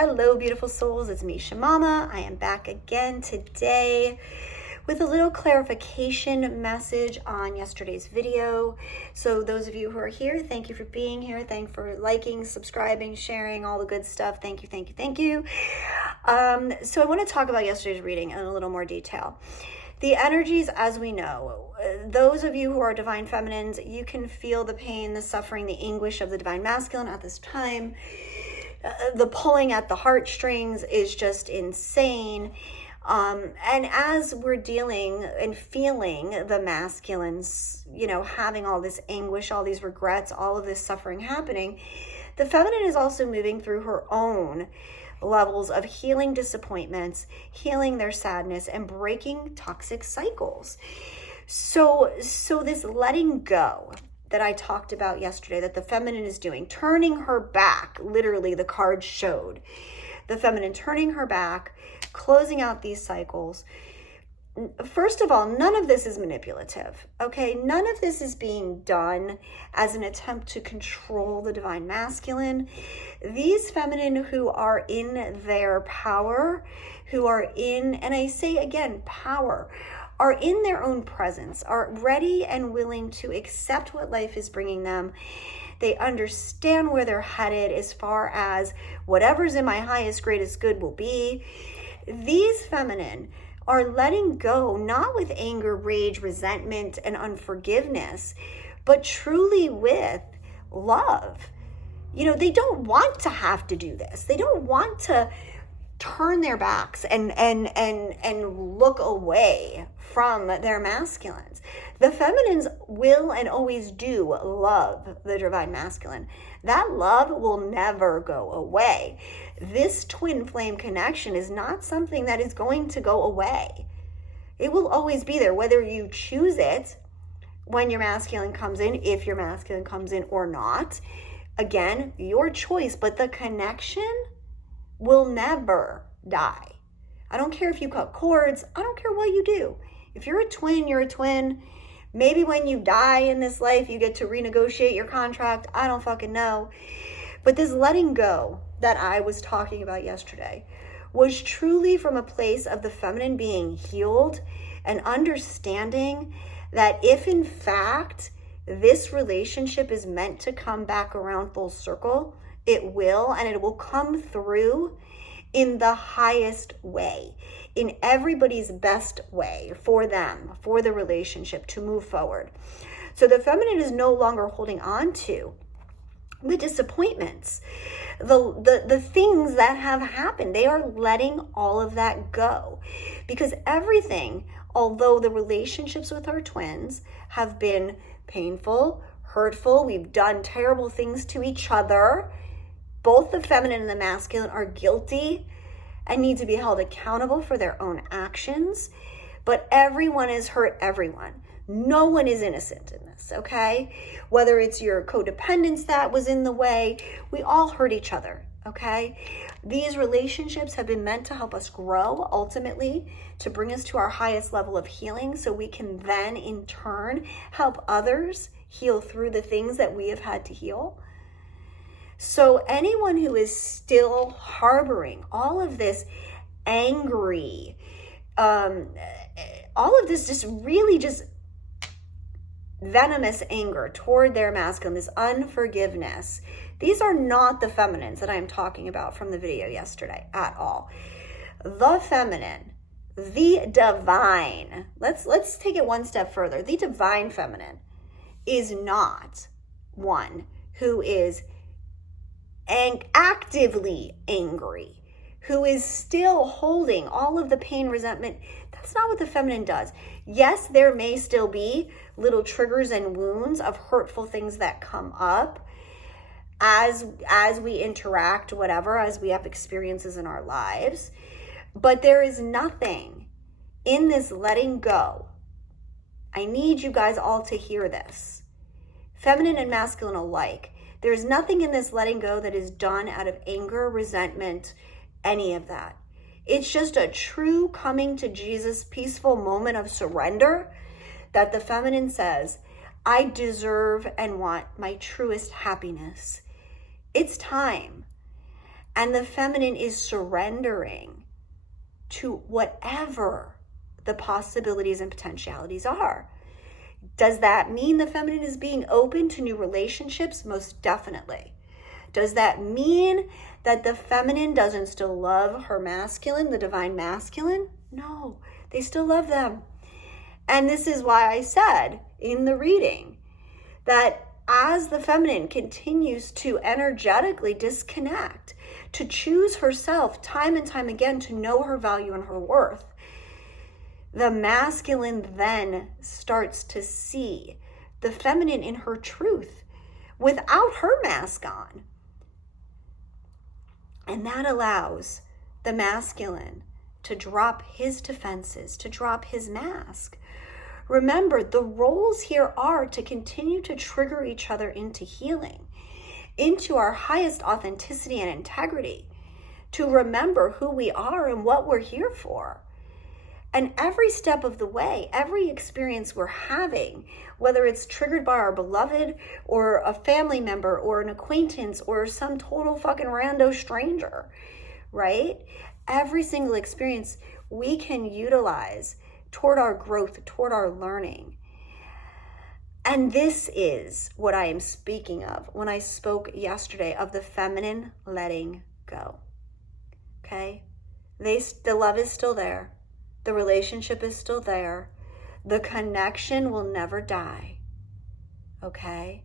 Hello, beautiful souls. It's me, Shamama. I am back again today with a little clarification message on yesterday's video. So those of you who are here, thank you for being here. Thank you for liking, subscribing, sharing, all the good stuff. Thank you, thank you, thank you. So I want to talk about yesterday's reading in a little more detail. The energies, as we know, those of you who are divine feminines, you can feel the pain, the suffering, the anguish of the divine masculine at this time. The pulling at the heartstrings is just insane. And as we're dealing and feeling the masculines, having all this anguish, all these regrets, all of this suffering happening, the feminine is also moving through her own levels of healing disappointments, healing their sadness, and breaking toxic cycles. So this letting go that I talked about yesterday, that the feminine is doing, turning her back, literally the card showed, the feminine turning her back, closing out these cycles. First of all, none of this is manipulative, okay? None of this is being done as an attempt to control the divine masculine. These feminine who are in their power, who are in, and I say again, power, are in their own presence, are ready and willing to accept what life is bringing them. They understand where they're headed as far as whatever's in my highest, greatest good will be. These feminine are letting go, not with anger, rage, resentment, and unforgiveness, but truly with love. They don't want to have to do this. They don't want to turn their backs and look away from their masculines. The feminines will and always do love the divine masculine. That love will never go away. This twin flame connection is not something that is going to go away. It will always be there, whether you choose it when your masculine comes in, if your masculine comes in or not. Again, your choice, but the connection will never die. I don't care if you cut cords. I don't care what you do. If you're a twin, you're a twin. Maybe when you die in this life, you get to renegotiate your contract. I don't fucking know. But this letting go that I was talking about yesterday was truly from a place of the feminine being healed and understanding that if in fact this relationship is meant to come back around full circle, it will, and it will come through in the highest way, in everybody's best way for them, for the relationship to move forward. So the feminine is no longer holding on to the disappointments, the things that have happened. They are letting all of that go, because everything, although the relationships with our twins have been painful, hurtful, we've done terrible things to each other, both the feminine and the masculine are guilty and need to be held accountable for their own actions. But everyone has hurt everyone. No one is innocent in this, okay? Whether it's your codependence that was in the way, we all hurt each other, okay? These relationships have been meant to help us grow, ultimately, to bring us to our highest level of healing, so we can then, in turn, help others heal through the things that we have had to heal. So anyone who is still harboring all of this angry, all of this just venomous anger toward their masculine, this unforgiveness, these are not the feminines that I am talking about from the video yesterday at all. The feminine, the divine, let's take it one step further. The divine feminine is not one who is actively angry, who is still holding all of the pain, resentment. That's not what the feminine does. Yes, there may still be little triggers and wounds of hurtful things that come up as we interact, whatever, as we have experiences in our lives. But there is nothing in this letting go. I need you guys all to hear this. Feminine and masculine alike. There's nothing in this letting go that is done out of anger, resentment, any of that. It's just a true coming to Jesus, peaceful moment of surrender that the feminine says, I deserve and want my truest happiness. It's time. And the feminine is surrendering to whatever the possibilities and potentialities are. Does that mean the feminine is being open to new relationships? Most definitely. Does that mean that the feminine doesn't still love her masculine, the divine masculine? No, they still love them. And this is why I said in the reading that as the feminine continues to energetically disconnect, to choose herself time and time again, to know her value and her worth, the masculine then starts to see the feminine in her truth without her mask on. And that allows the masculine to drop his defenses, to drop his mask. Remember, the roles here are to continue to trigger each other into healing, into our highest authenticity and integrity, to remember who we are and what we're here for. And every step of the way, every experience we're having, whether it's triggered by our beloved or a family member or an acquaintance or some total fucking rando stranger, right? Every single experience we can utilize toward our growth, toward our learning. And this is what I am speaking of when I spoke yesterday of the feminine letting go. Okay? The love is still there. The relationship is still there. The connection will never die. Okay?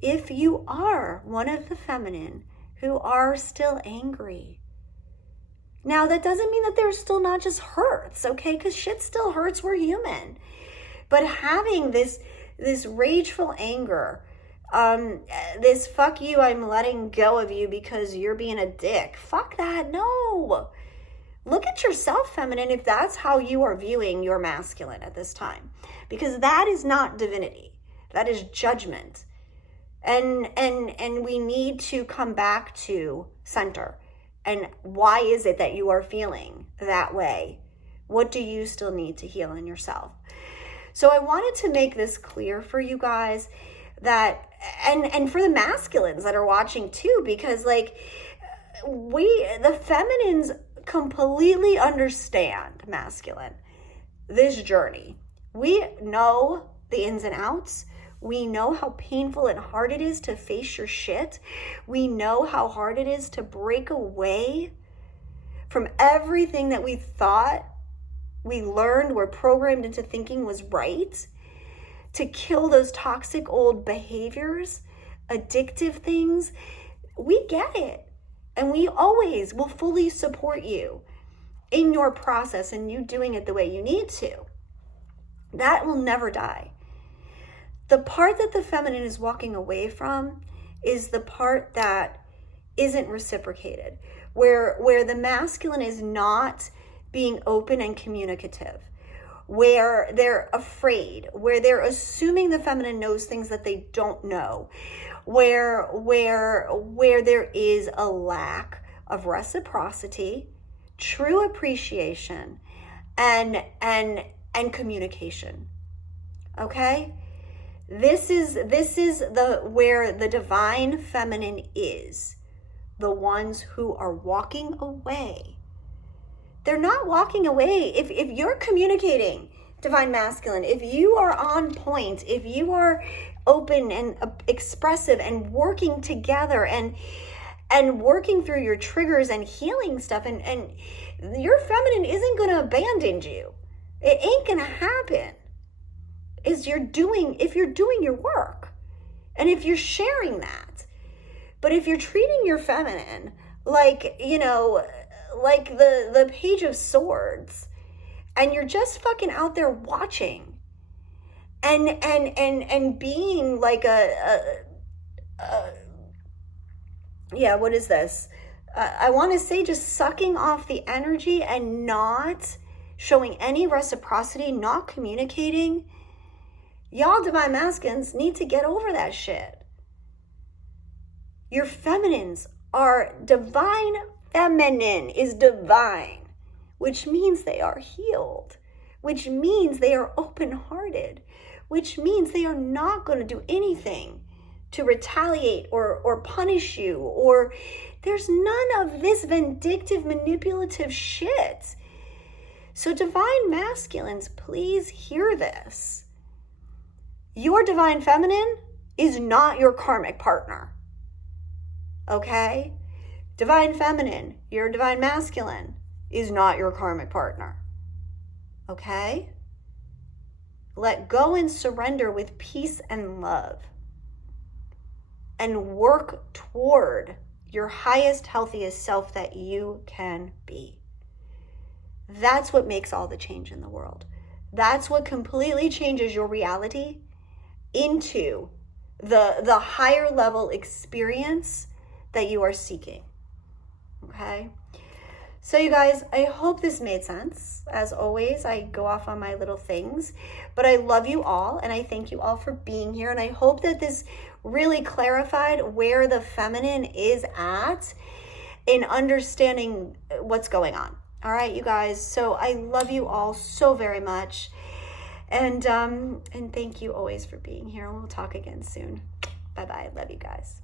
If you are one of the feminine who are still angry, now that doesn't mean that there's still not just hurts, okay? Because shit still hurts, we're human. But having this rageful anger, this fuck you, I'm letting go of you because you're being a dick. Fuck that, no. Look at yourself, feminine, if that's how you are viewing your masculine at this time. Because that is not divinity. That is judgment. And we need to come back to center. And why is it that you are feeling that way? What do you still need to heal in yourself? So I wanted to make this clear for you guys that, and for the masculines that are watching too, because like the feminines completely understand masculine, this journey. We know the ins and outs. We know how painful and hard it is to face your shit. We know how hard it is to break away from everything that we thought we learned, we're programmed into thinking was right, to kill those toxic old behaviors, addictive things. We get it. And we always will fully support you in your process and you doing it the way you need to. That will never die. The part that the feminine is walking away from is the part that isn't reciprocated, where the masculine is not being open and communicative, where they're afraid, where they're assuming the feminine knows things that they don't know, where there is a lack of reciprocity, true appreciation, and communication. Okay? This is where the divine feminine is. The ones who are walking away. They're not walking away. If you're communicating, divine masculine, if you are on point, if you are open and expressive and working together and working through your triggers and healing stuff, and your feminine isn't going to abandon you. It ain't going to happen. If you're doing your work and if you're sharing that. But if you're treating your feminine like, like the Page of Swords, and you're just fucking out there watching and being like what is this? I want to say just sucking off the energy and not showing any reciprocity, not communicating. Y'all divine masculines need to get over that shit. Your feminines are divine. Feminine is divine, which means they are healed, which means they are open-hearted, which means they are not going to do anything to retaliate or punish you or There's none of this vindictive, manipulative shit. So divine masculines, please hear this. Your divine feminine is not your karmic partner. Okay? Divine feminine, your divine masculine is not your karmic partner. Okay? Let go and surrender with peace and love. And work toward your highest, healthiest self that you can be. That's what makes all the change in the world. That's what completely changes your reality into the higher level experience that you are seeking. Okay? So you guys, I hope this made sense. As always, I go off on my little things, but I love you all and I thank you all for being here. And I hope that this really clarified where the feminine is at in understanding what's going on. All right, you guys. So I love you all so very much. And thank you always for being here. We'll talk again soon. Bye-bye. Love you guys.